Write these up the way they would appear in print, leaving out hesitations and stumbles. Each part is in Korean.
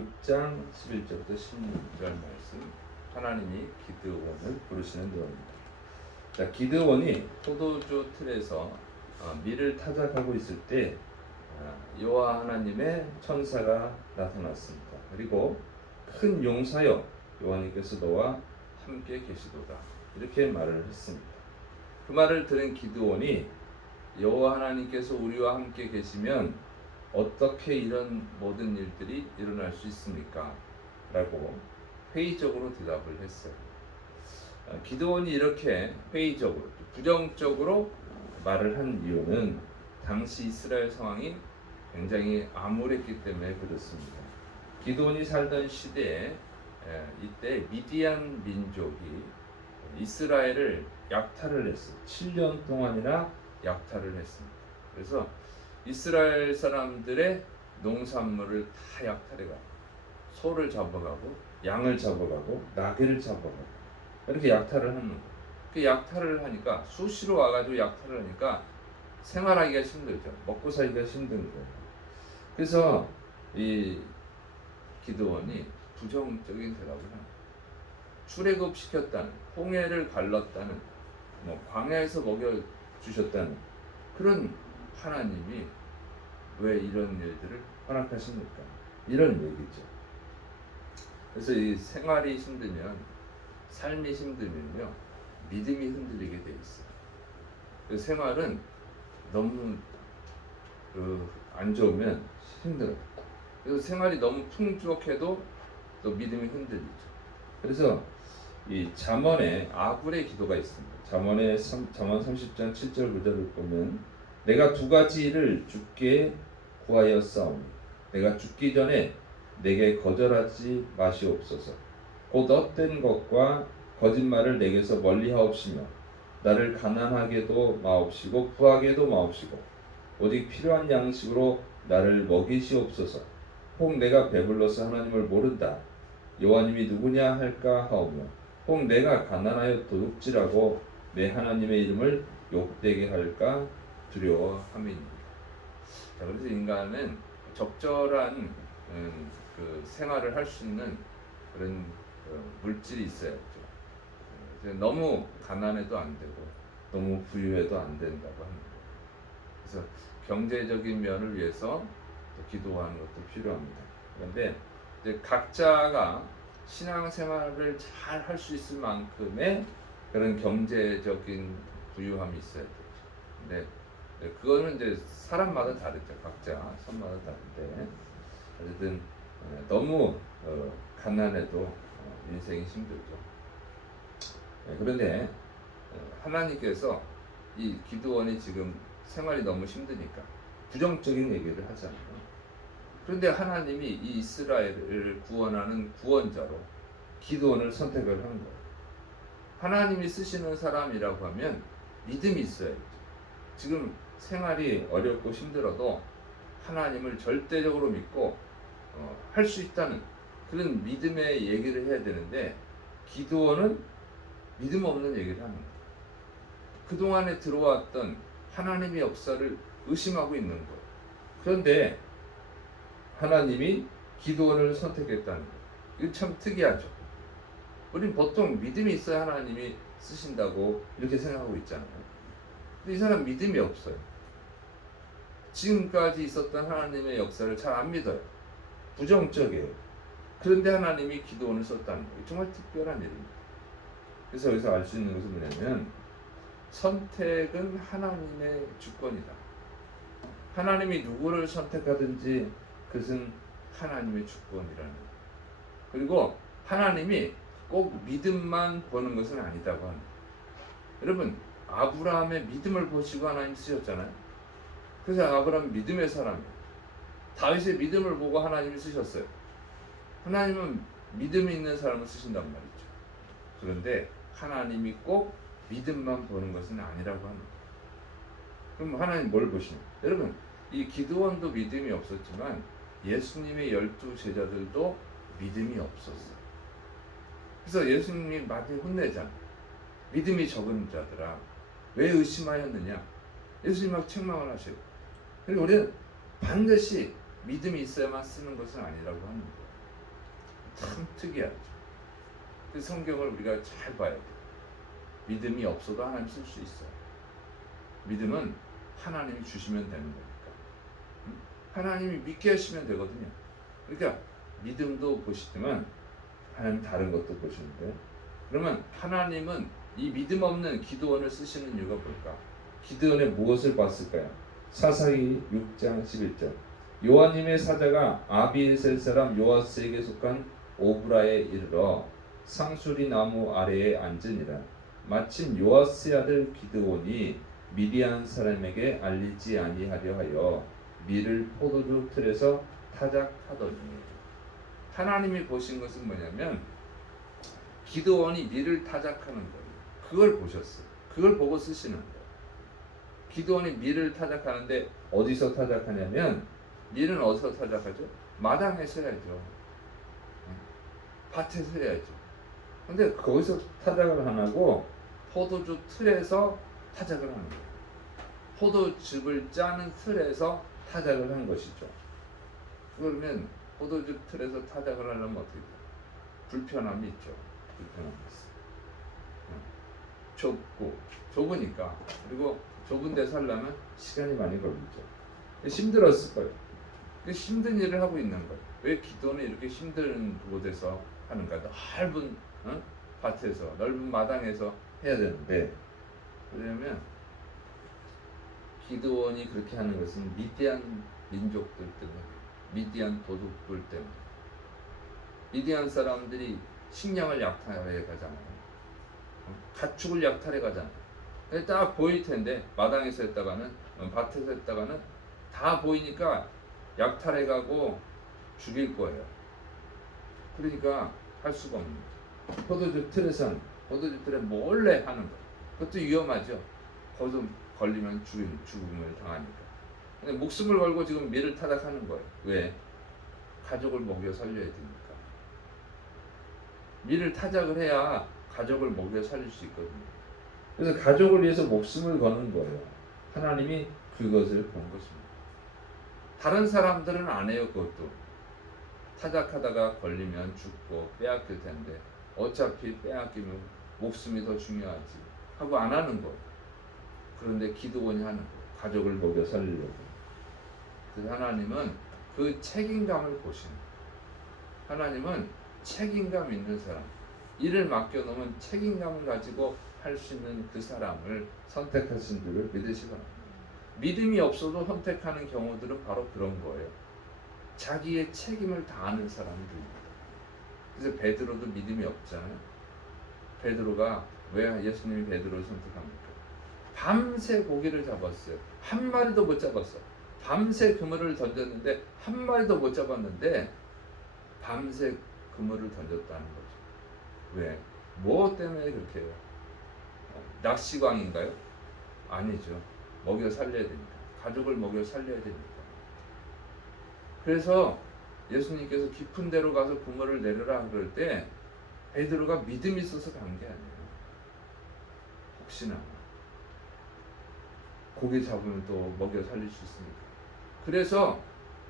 6장 11절부터 16절 말씀, 하나님이 기드온을 부르시는 내용입니다. 자, 기드온이 포도주 틀에서 밀을 타작하고 있을 때 여호와 하나님의 천사가 나타났습니다. 그리고 큰 용사여, 여호와님께서 너와 함께 계시도다, 이렇게 말을 했습니다. 그 말을 들은 기드온이 여호와 하나님께서 우리와 함께 계시면 어떻게 이런 모든 일들이 일어날 수 있습니까? 라고 회의적으로 대답을 했어요. 기드온이 이렇게 회의적으로, 부정적으로 말을 한 이유는 당시 이스라엘 상황이 굉장히 암울했기 때문에 그렇습니다. 기드온이 살던 시대에 이때 미디안 민족이 이스라엘을 약탈을 했어요. 7년 동안이나 약탈을 했습니다. 그래서 이스라엘 사람들의 농산물을 다 약탈해가고, 소를 잡아가고, 양을 잡아가고, 나귀를 잡아가고, 이렇게 약탈을 하는 거예요. 그 약탈을 하니까, 수시로 와가지고 약탈을 하니까 생활하기가 힘들죠. 먹고 살기가 힘든 거예요. 그래서 이 기드온이 부정적인 대답을 합니다. 출애굽 시켰다는, 홍해를 갈랐다는, 광야에서 먹여 주셨다는 그런 하나님이 왜 이런 일들을 허락하십니까? 이런 얘기죠. 그래서 이 생활이 힘들면, 삶이 힘들면요, 믿음이 흔들리게 돼 있어요. 그 생활은 너무 안 좋으면 힘들어요. 그래서 생활이 너무 풍족해도 또 믿음이 흔들리죠. 그래서 이 잠언에 아굴의 기도가 있습니다. 잠언 30장 7절 9절을 보면, 내가 두 가지 일을 주께 구하였사오니 내가 죽기 전에 내게 거절하지 마시옵소서. 곧 헛된 것과 거짓말을 내게서 멀리하옵시며 나를 가난하게도 마옵시고 부하게도 마옵시고 오직 필요한 양식으로 나를 먹이시옵소서. 혹 내가 배불러서 하나님을 모른다, 여호와님이 누구냐 할까 하오며, 혹 내가 가난하여 도둑질하고 내 하나님의 이름을 욕되게 할까 두려워함이니이다. 자, 그래서 인간은 적절한 그 생활을 할 수 있는 그런 물질이 있어야죠. 너무 가난해도 안 되고 너무 부유해도 안 된다고 합니다. 그래서 경제적인 면을 위해서 기도하는 것도 필요합니다. 그런데 이제 각자가 신앙생활을 잘 할 수 있을 만큼의 그런 경제적인 부유함이 있어야 되죠. 근데 그거는 이제 사람마다 다르죠. 각자 선마다 다른데, 어쨌든 너무 가난해도 인생이 힘들죠. 그런데 하나님께서 이 기드온이 지금 생활이 너무 힘드니까 부정적인 얘기를 하잖아요. 그런데 하나님이 이 이스라엘을 구원하는 구원자로 기드온을 선택을 한 거예요. 하나님이 쓰시는 사람이라고 하면 믿음이 있어야죠. 지금 생활이 어렵고 힘들어도 하나님을 절대적으로 믿고 할 수 있다는 그런 믿음의 얘기를 해야 되는데, 기드온은 믿음 없는 얘기를 하는 거예요. 그동안에 들어왔던 하나님의 역사를 의심하고 있는 거예요. 그런데 하나님이 기드온을 선택했다는 거예요. 이거 참 특이하죠. 우리는 보통 믿음이 있어야 하나님이 쓰신다고 이렇게 생각하고 있잖아요. 근데 이 사람 믿음이 없어요. 지금까지 있었던 하나님의 역사를 잘 안 믿어요. 부정적이에요. 그런데 하나님이 기드온을 썼다는 거예요. 정말 특별한 일입니다. 그래서 여기서 알 수 있는 것은 뭐냐면, 선택은 하나님의 주권이다. 하나님이 누구를 선택하든지 그것은 하나님의 주권이라는 거예요. 그리고 하나님이 꼭 믿음만 보는 것은 아니다고 합니다. 여러분, 아브라함의 믿음을 보시고 하나님 쓰셨잖아요. 그래서 아브라함은 믿음의 사람이에요. 다윗의 믿음을 보고 하나님이 쓰셨어요. 하나님은 믿음이 있는 사람을 쓰신단 말이죠. 그런데 하나님이 꼭 믿음만 보는 것은 아니라고 합니다. 그럼 하나님 뭘 보시냐? 여러분, 이 기드온도 믿음이 없었지만 예수님의 12 제자들도 믿음이 없었어요. 그래서 예수님이 많이 혼내잖아요. 믿음이 적은 자들아, 왜 의심하였느냐? 예수님 막 책망을 하시고. 그리고 우리는 반드시 믿음이 있어야만 쓰는 것은 아니라고 합니다. 참 특이하죠. 그 성경을 우리가 잘 봐야 돼요. 믿음이 없어도 하나님 쓸 수 있어요. 믿음은 하나님이 주시면 되는 거니까. 하나님이 믿게 하시면 되거든요. 그러니까 믿음도 보시지만 하나님 다른 것도 보시는데, 그러면 하나님은 이 믿음 없는 기드온을 쓰시는 이유가 뭘까? 기드온의 무엇을 봤을까요? 사사기 6장 11절. 여호와님의 사자가 아비에셀 사람 요아스에게 속한 오브라에 이르러 상수리 나무 아래에 앉으니라. 마침 요아스의 아들 기드온이 미디안 사람에게 알리지 아니하려 하여 밀을 포도주 틀에서 타작하더니. 하나님이 보신 것은 뭐냐면 기드온이 밀을 타작하는 거예요. 그걸 보셨어요. 그걸 보고 쓰시는 거예요. 기드온이 밀을 타작하는데 어디서 타작하냐면, 밀은 어디서 타작하죠? 마당에서 해야죠. 밭에서 해야죠. 근데 거기서 타작을 안 하고 포도주 틀에서 타작을 하는 거예요. 포도즙을 짜는 틀에서 타작을 한 것이죠. 그러면 포도주 틀에서 타작을 하려면 어떻게 돼요? 불편함이 있죠. 불편함이 있어요. 좁고, 좁으니까, 그리고 좁은 데서 하려면 시간이 많이 걸리죠. 힘들었을 거예요. 힘든 일을 하고 있는 거예요. 왜 기도는 이렇게 힘든 곳에서 하는가? 넓은 밭에서, 넓은 마당에서 해야 되는데, 왜냐면 기드온이 그렇게 하는 것은 미디안 민족들 때문에, 미디안 도둑들 때문에. 미디안 사람들이 식량을 약탈해 가잖아요. 가축을 약탈해 가잖아요. 딱 보일 텐데, 마당에서 했다가는, 밭에서 했다가는 다 보이니까 약탈해 가고 죽일 거예요. 그러니까 할 수가 없는 거죠. 포도주 틀에선 포도주 틀에 몰래 하는 거예요. 그것도 위험하죠. 거기서 걸리면 죽음을 당하니까. 근데 목숨을 걸고 지금 밀을 타작하는 거예요. 왜? 가족을 먹여 살려야 되니까. 밀을 타작을 해야 가족을 먹여 살릴 수 있거든요. 그래서 가족을 위해서 목숨을 거는 거예요. 하나님이 그것을 본 것입니다. 다른 사람들은 안 해요. 그것도 타작하다가 걸리면 죽고 빼앗길 텐데, 어차피 빼앗기면 목숨이 더 중요하지 하고 안 하는 거예요. 그런데 기드온이 하는 거예요. 가족을 먹여 살리려고. 그래서 하나님은 그 책임감을 보시는 거예요. 하나님은 책임감 있는 사람, 일을 맡겨놓으면 책임감을 가지고 할 수 있는 그 사람을 선택하신 줄을 믿으시기 바랍니다. 믿음이 없어도 선택하는 경우들은 바로 그런 거예요. 자기의 책임을 다하는 사람들입니다. 그래서 베드로도 믿음이 없잖아요. 베드로가 왜 예수님이 베드로를 선택합니까? 밤새 고기를 잡았어요. 한 마리도 못 잡았어. 밤새 그물을 던졌는데 한 마리도 못 잡았는데 밤새 그물을 던졌다는 거죠. 왜? 뭐 때문에 그렇게 해요? 낚시광인가요? 아니죠. 먹여 살려야 되니까. 가족을 먹여 살려야 되니까. 그래서 예수님께서 깊은 데로 가서 그물을 내려라 그럴 때 베드로가 믿음이 있어서 간 게 아니에요. 혹시나 고기 잡으면 또 먹여 살릴 수 있으니까. 그래서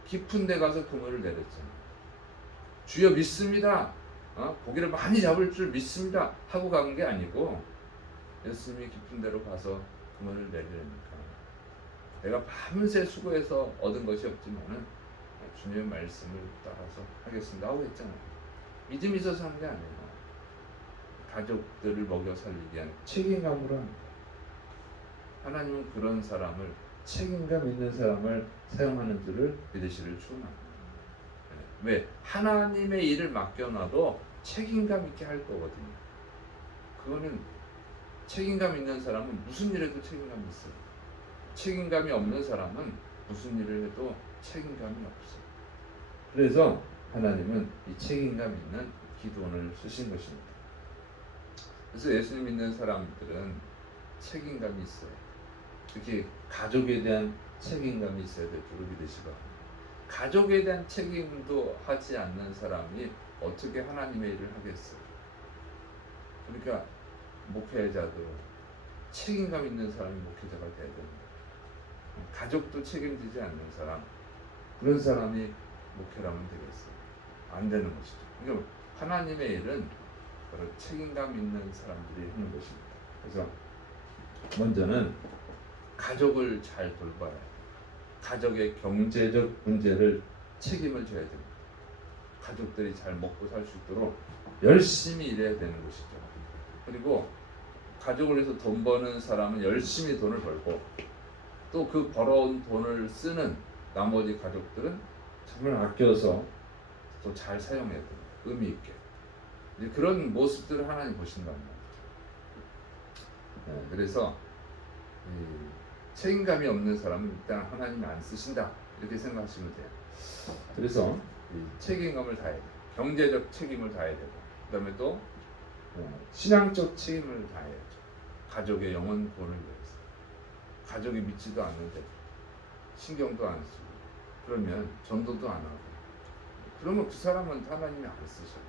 깊은 데 가서 그물을 내렸잖아요. 주여 믿습니다. 고기를 많이 잡을 줄 믿습니다 하고 간 게 아니고, 예수님이 깊은 데로 가서 그물을 내리려니까 내가 밤새 수고해서 얻은 것이 없지만은 주님의 말씀을 따라서 하겠습니다 하고 했잖아요. 믿음이 있어서 하는 게 아니에요. 가족들을 먹여 살리기 위한 책임감으로 합니다. 하나님은 그런 사람을, 책임감 있는 사람을 사용하는 줄을 믿으시를 축원합니다. 왜? 하나님의 일을 맡겨놔도 책임감 있게 할 거거든요. 그거는 책임감 있는 사람은 무슨 일에도 책임감이 있어요. 책임감이 없는 사람은 무슨 일을 해도 책임감이 없어요. 그래서 하나님은 이 책임감 있는 기도원을 쓰신 것입니다. 그래서 예수님 믿는 사람들은 책임감이 있어요. 특히 가족에 대한 책임감이 있어야 될 줄을 믿으시고, 가족에 대한 책임도 하지 않는 사람이 어떻게 하나님의 일을 하겠어요? 그러니까 목회자도 책임감 있는 사람이 목회자가 돼야 됩니다. 가족도 책임지지 않는 사람, 그런 사람이 목회라면 되겠어요? 안 되는 것이죠. 그러니까 하나님의 일은 바로 책임감 있는 사람들이 하는 것입니다. 그래서 먼저는 가족을 잘 돌봐야 해요. 가족의 경제적 문제를 책임을 져야 됩니다. 가족들이 잘 먹고 살 수 있도록 열심히 일해야 되는 것이죠. 그리고 가족을 위해서 돈 버는 사람은 열심히 돈을 벌고 또 그 벌어온 돈을 쓰는 나머지 가족들은 정말 아껴서 또 잘 사용해야 됩니다. 의미 있게. 이제 그런 모습들을 하나님 보신단 말이죠. 네, 그래서 책임감이 없는 사람은 일단 하나님이 안 쓰신다 이렇게 생각하시면 돼요. 그래서 책임감을 다해야 돼요. 경제적 책임을 다해야 되고 그다음에 또 신앙적 책임을 다해야죠. 가족의 영혼 구원을 위해서. 가족이 믿지도 않는데 신경도 안 쓰고 그러면 전도도 안 하고 그러면 그 사람은 하나님이 안 쓰셔요.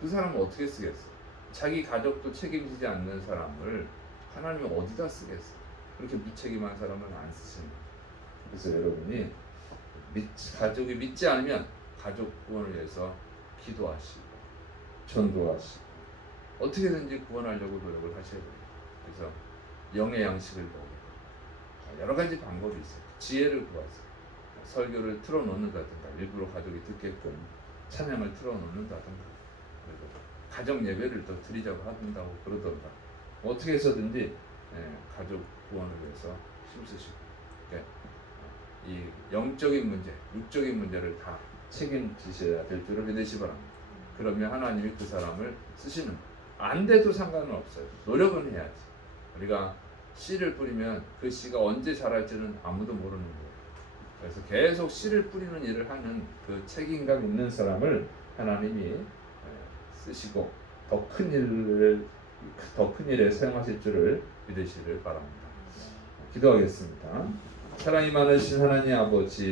그 사람은 어떻게 쓰겠어요? 자기 가족도 책임지지 않는 사람을 하나님이 어디다 쓰겠어요? 그렇게 무책임한 사람은 안 쓰십니다. 그래서 여러분이 가족이 믿지 않으면 가족 구원을 위해서 기도하시고 전도하시고 어떻게든지 구원하려고 노력을 하셔야 돼요. 그래서 영의 양식을 먹고 여러 가지 방법이 있어요. 지혜를 구하세요. 설교를 틀어놓는다든가 일부러 가족이 듣게끔 찬양을 틀어놓는다든가 그리고 가정 예배를 더 드리자고 한다고 그러던가 어떻게 해서든지 가족 구원을 위해서 힘쓰시고 이 영적인 문제, 육적인 문제를 다 책임지셔야 될 줄을 믿으시 바랍니다. 그러면 하나님이 그 사람을 쓰시는 거예요. 안 돼도 상관은 없어요. 노력은 해야지. 우리가 씨를 뿌리면 그 씨가 언제 자랄지는 아무도 모르는 거예요. 그래서 계속 씨를 뿌리는 일을 하는 그 책임감 있는 사람을 하나님이 쓰시고 더 큰 일에 사용하실 줄을 믿으시길 바랍니다. 기도하겠습니다. 사랑이 많으신 하나님 아버지